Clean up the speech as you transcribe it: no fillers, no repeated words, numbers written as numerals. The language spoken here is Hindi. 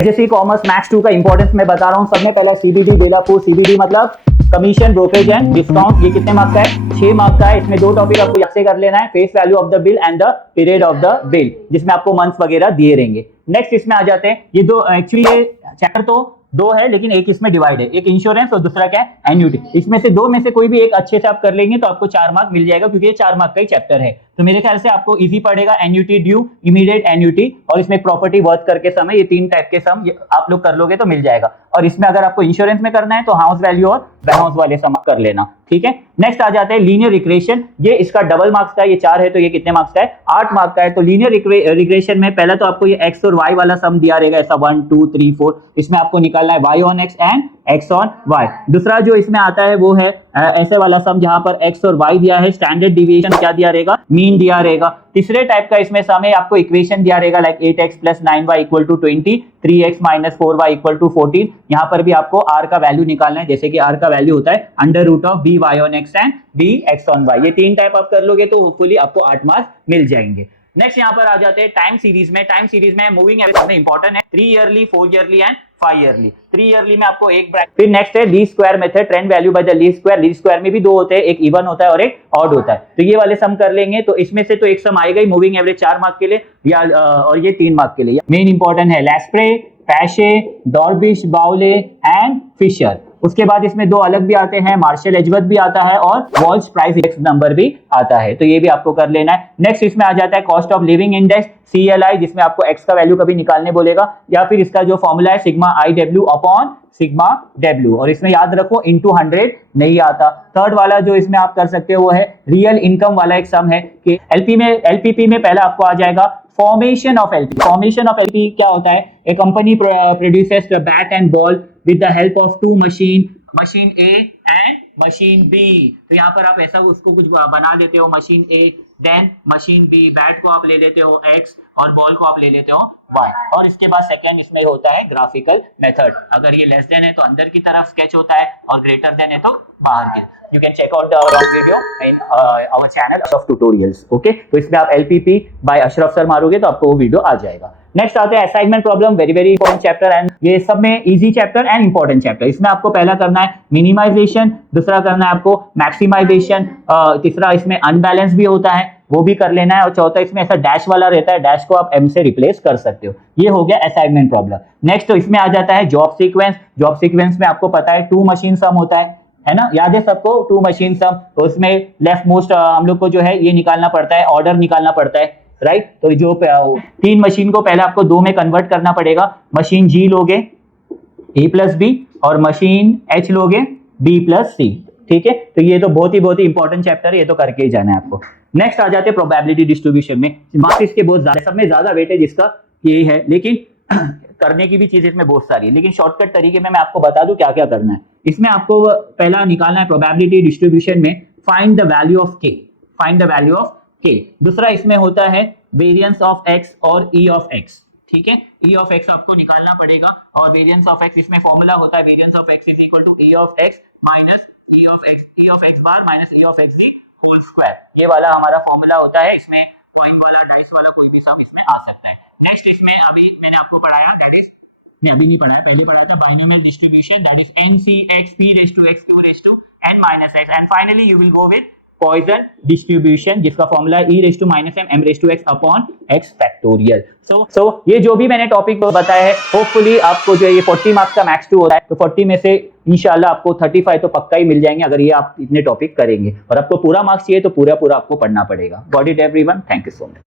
जैसे कॉमर्स मैथ्स 2 का इंपॉर्टेंस मैं बता रहा हूँ। सब में पहले सीबीडी बेलापुर, सीबीडी मतलब कमीशन ब्रोकरेज एंड डिस्काउंट। ये कितने मार्क्स का है? 6 मार्क्स का है। इसमें दो टॉपिक आपको याद से कर लेना है, face value of the bill and the period of the bill, जिसमें आपको मंथ्स वगैरह दिए रहेंगे। नेक्स्ट इसमें आ जाते हैं, ये दो एक्चुअली ये चैप्टर तो दो है, लेकिन एक इसमें डिवाइड है, एक इंश्योरेंस और दूसरा क्या है? एन्युटी। इसमें से दो में से कोई भी एक अच्छे से आप कर लेंगे तो आपको 4 मार्क मिल जाएगा, क्योंकि ये 4 मार्क का ही चैप्टर है। तो मेरे ख्याल से आपको इजी पड़ेगा। एन्युटी ड्यू, इमीडिएट एन्युटी, और इसमें प्रॉपर्टी वर्थ करके सम है। ये 3 टाइप के सम आप लोग कर लोगे तो मिल जाएगा। और इसमें अगर आपको इंश्योरेंस में करना है तो हाउस वैल्यू और हाउस वाले सम कर लेना, ठीक है। नेक्स्ट आ जाते हैं लीनियर रिग्रेशन। ये इसका डबल मार्क्स का है, ये 4 है तो ये कितने मार्क्स का है? 8 मार्क्स का है। तो लीनियर रिग्रेशन में पहला तो आपको ये एक्स और वाई वाला सम दिया रहेगा, ऐसा 1 2 3 4। इसमें आपको निकालना है Y on X and X on Y. दूसरा जो इसमें आता है वो है ऐसे वाला सम, जहां पर एक्स और वाई दिया है, स्टैंडर्ड डिविएशन क्या दिया रहेगा? मीन दिया रहेगा। तीसरे टाइप का इसमें सम है, आपको इक्वेशन दिया रहेगा like 8x + 9y = 20, 3x - 4y = 14। यहां पर भी आपको r का वैल्यू निकालना है, जैसे कि r का वैल्यू होता है √of by on x and bx on y। ये 3 टाइप आप कर लोगे तो होपफुली आपको 8 मार्क्स मिल जाएंगे। नेक्स्ट यहाँ पर आ जाते हैं टाइम सीरीज में। टाइम सीरीज में मूविंग एवरेज में इंपॉर्टेंट है 3 yearly, 4 yearly and 5 yearly. 3 yearly में आपको एक ब्रैकेट। फिर नेक्स्ट है least square method, trend value by the least square. Least square में भी 2 होते हैं, एक इवन होता है और एक ऑड होता है। तो ये वाले सम कर लेंगे तो इसमें से तो एक सम आएगा ही, मूविंग एवरेज 4 मार्क के लिए या और ये 3 मार्क के लिए। मेन इंपॉर्टेंट है लैस्प्रे, पैशे, डॉर्बिश, बाउले एंड फिशर। उसके बाद इसमें 2 अलग भी आते हैं, मार्शल एजवर्थ भी आता है और वॉल्स प्राइस इंडेक्स नंबर भी आता है, तो ये भी आपको कर लेना है। नेक्स्ट इसमें आ जाता है cost of living index, CLI, जिसमें आपको एक्स का वैल्यू कभी निकालने बोलेगा, या फिर इसका जो फॉर्मूला है sigma IW upon sigma W, और इसमें याद रखो इनटू 100 नहीं आता। थर्ड वाला जो इसमें आप कर सकते हो वो है रियल इनकम वाला एक सम है कि LPP में पहला आपको आ जाएगा formation of LP। Formation of LP क्या होता है? A company produces the bat and ball with the help of 2 machine A and machine B। तो यहाँ पर आप ऐसा उसको कुछ बना देते हो, machine A then machine B, bat को आप ले लेते हो X और बॉल को आप ले लेते हो Y। और इसके बाद सेकंड इसमें होता है ग्राफिकल मेथड। अगर ये लेस देन है तो अंदर की तरफ स्केच होता है और ग्रेटर देन है तो बाहर की। You can check out the wrong video in our channel of tutorials. Okay? तो इसमें आप LPP by अशरफ सर मारोगे तो आपको वो वीडियो आ जाएगा। नेक्स्ट आते हैं assignment problem, very very important chapter and ये सब में easy chapter and important chapter. इसमें आपको पहला करना है मिनिमाइजेशन, दूसरा करना है आपको मैक्सिमाइजेशन, तीसरा इसमें अनबैलेंस भी होता है वो भी कर लेना है, और चौथा इसमें ऐसा डैश वाला रहता है, डैश को आप M से रिप्लेस कर सकते हो। ये हो गया असाइनमेंट प्रॉब्लम। नेक्स्ट तो इसमें आ जाता है जॉब सीक्वेंस। जॉब सीक्वेंस में आपको पता है 2 मशीन सम होता है ना, याद है सबको? 2 मशीन सम। तो उसमें लेफ्ट मोस्ट हम लोग को जो है ये निकालना पड़ता है, ऑर्डर निकालना पड़ता है, राइट। तो जो 3 मशीन को पहले आपको 2 में कन्वर्ट करना पड़ेगा। मशीन G लोगे A + B और मशीन H लोगे B + C, ठीक है। तो ये तो बहुत ही इंपॉर्टेंट चैप्टर है, ये तो करके ही जाना है आपको। नेक्स्ट आ जाते हैं प्रोबेबिलिटी डिस्ट्रीब्यूशन में। मार्क्स इसके बहुत ज्यादा, सब में ज्यादा वेटेज इसका ये है, लेकिन करने की भी चीज इसमें बहुत सारी है, लेकिन शॉर्टकट तरीके में मैं आपको बता दूं क्या क्या करना है। इसमें आपको पहला निकालना है प्रोबेबिलिटी डिस्ट्रीब्यूशन में find the value of K। Find the value of K। दूसरा इसमें होता है वेरिएंस ऑफ X और E ऑफ X, ठीक है। E ऑफ X आपको निकालना पड़ेगा और वेरिएंस ऑफ X इसमें फॉर्मूला होता है variance of X = A of X minus E of X bar minus E of X whole square. ये वाला हमारा फॉर्मूला होता है। इसमें पॉइंट वाला, डाइस वाला कोई भी सम इसमें आ सकता है। नेक्स्ट इसमें अभी मैंने आपको पढ़ाया, दैट इज नहीं अभी नहीं पढ़ाया, पहले पढ़ाया था binomial distribution, that is NCXP raised to X Q raised to n minus X, and finally you will go with Poisson distribution, जिसका formula E raised to -m m raised to X upon X factorial। सो ये जो भी मैंने टॉपिक बताया है, होपफुली आपको जो ये 40 मार्क्स का मैक्स 2 होता है, तो 40 में से इंशाल्लाह आपको 35 तो पक्का ही मिल जाएंगे अगर ये आप इतने टॉपिक करेंगे। और आपको पूरा मार्क्स चाहिए तो पूरा आपको पढ़ना पड़ेगा। Got it everyone, thank you so much.